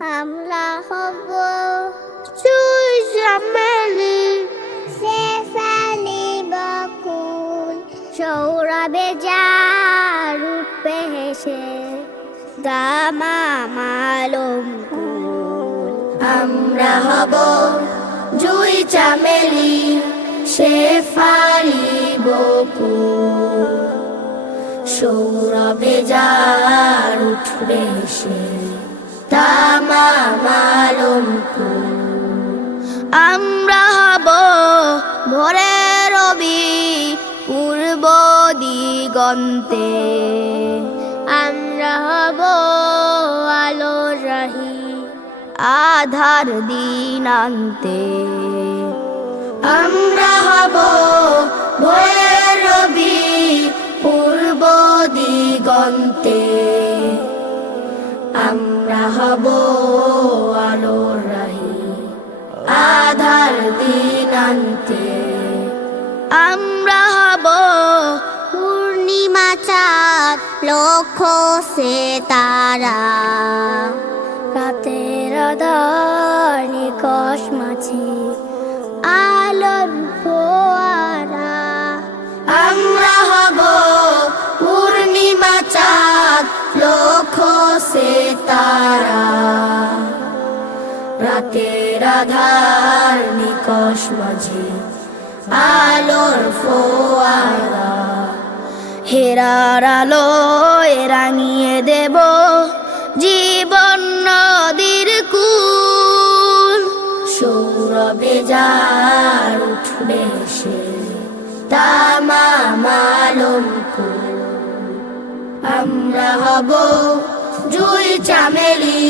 আমরা হব জুই চামেলি শেফালি বকুল সৌরভে যার উঠবে হেসে গামা মালুম কুল আমরা হব জুই চামেলি শেফালি বকুল সৌরভে যার উঠবে সে তামা মালুম কুল আমরা হব ভোরের রবি পূর্ব দিগন্তে আমরা হব আলো রাহি আধার দিনান্তে আমরা হব ভোরের রবি পূর্ব দিগন্তে আমরা হব আলোর রাহি আধার দিনান্তে আমরা হব পূর্ণিমা চাঁদ লক্ষ সে তারা রাতের আধার নিকশ মাঝে আলোর ফোয়ারা আমরা হব পূর্ণিমা চাঁদ লক্ষ সে তারা রাতের আধার নিকশ মাঝে আলোর ফোয়ারা হেরার আলো রাঙিয়ে দেব জীবন নদীর কুল সৌরভে যার উঠবে সে তামা মালুম কুল আমরা হব জুই চামেলি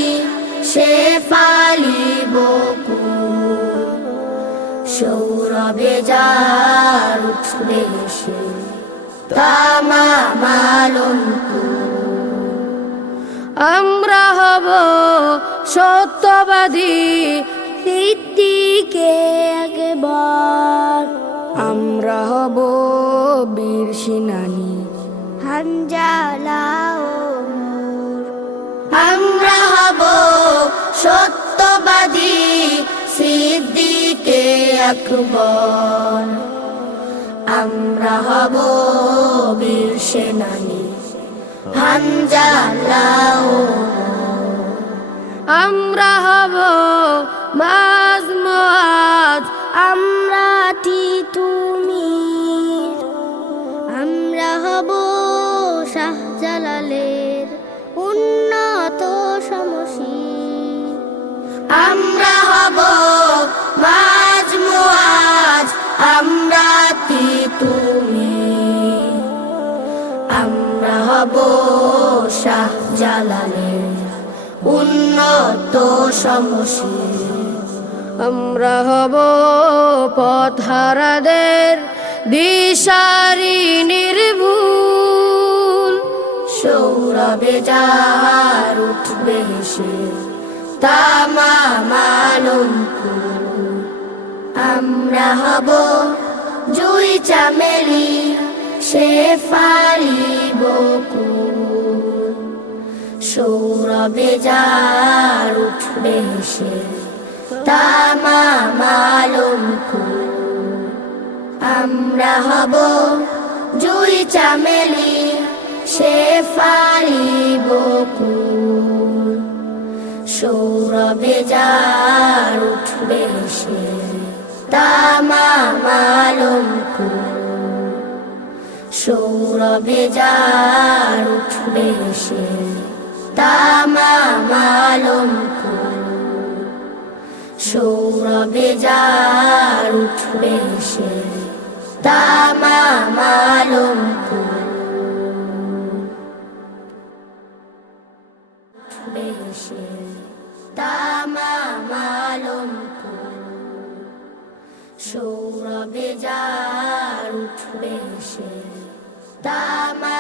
শেফালি বকুল সৌরভে যার উঠবে সে তামা মালুম কুল আমরা হব সত্যবাদী সিদ্দিকে একবার আমরা হব বীর সেনানী হানজালা ওমর আমরা হব সত্যবাদী সিদ্দিকে আকবর আমরা হব বীর সেনানী হানজালা ওমর আমরা হব মাঝ মাঝ আমরা তিতুমির আমরা হব শাহজালালের উন্নত সমশীর আমরা হব মাঝ মুআজ আমরা তিতুমির আমরা হব শাহজালালের উন্নত সমশীর আমরা হব পথহারাদের দিশারি নির্ভুল সৌরভে যার উঠবে সে তামা মালুম কুল আমরা হব জুই চামেলি শেফালি বকুল সৌরভে যার উঠবে সে তামা মালুম কুল আমরা হব জুই চামেলি শেফালি বকুল সৌরভে যার উঠবে সে তামা মালুম কুল সৌরভে যার উঠবে সে তামা মালুম কুল সৌরভে যার উঠবে সে তামা মালুম কুল উঠবে সে তামা মালুম কুল সৌরভে যার উঠবে সে তামা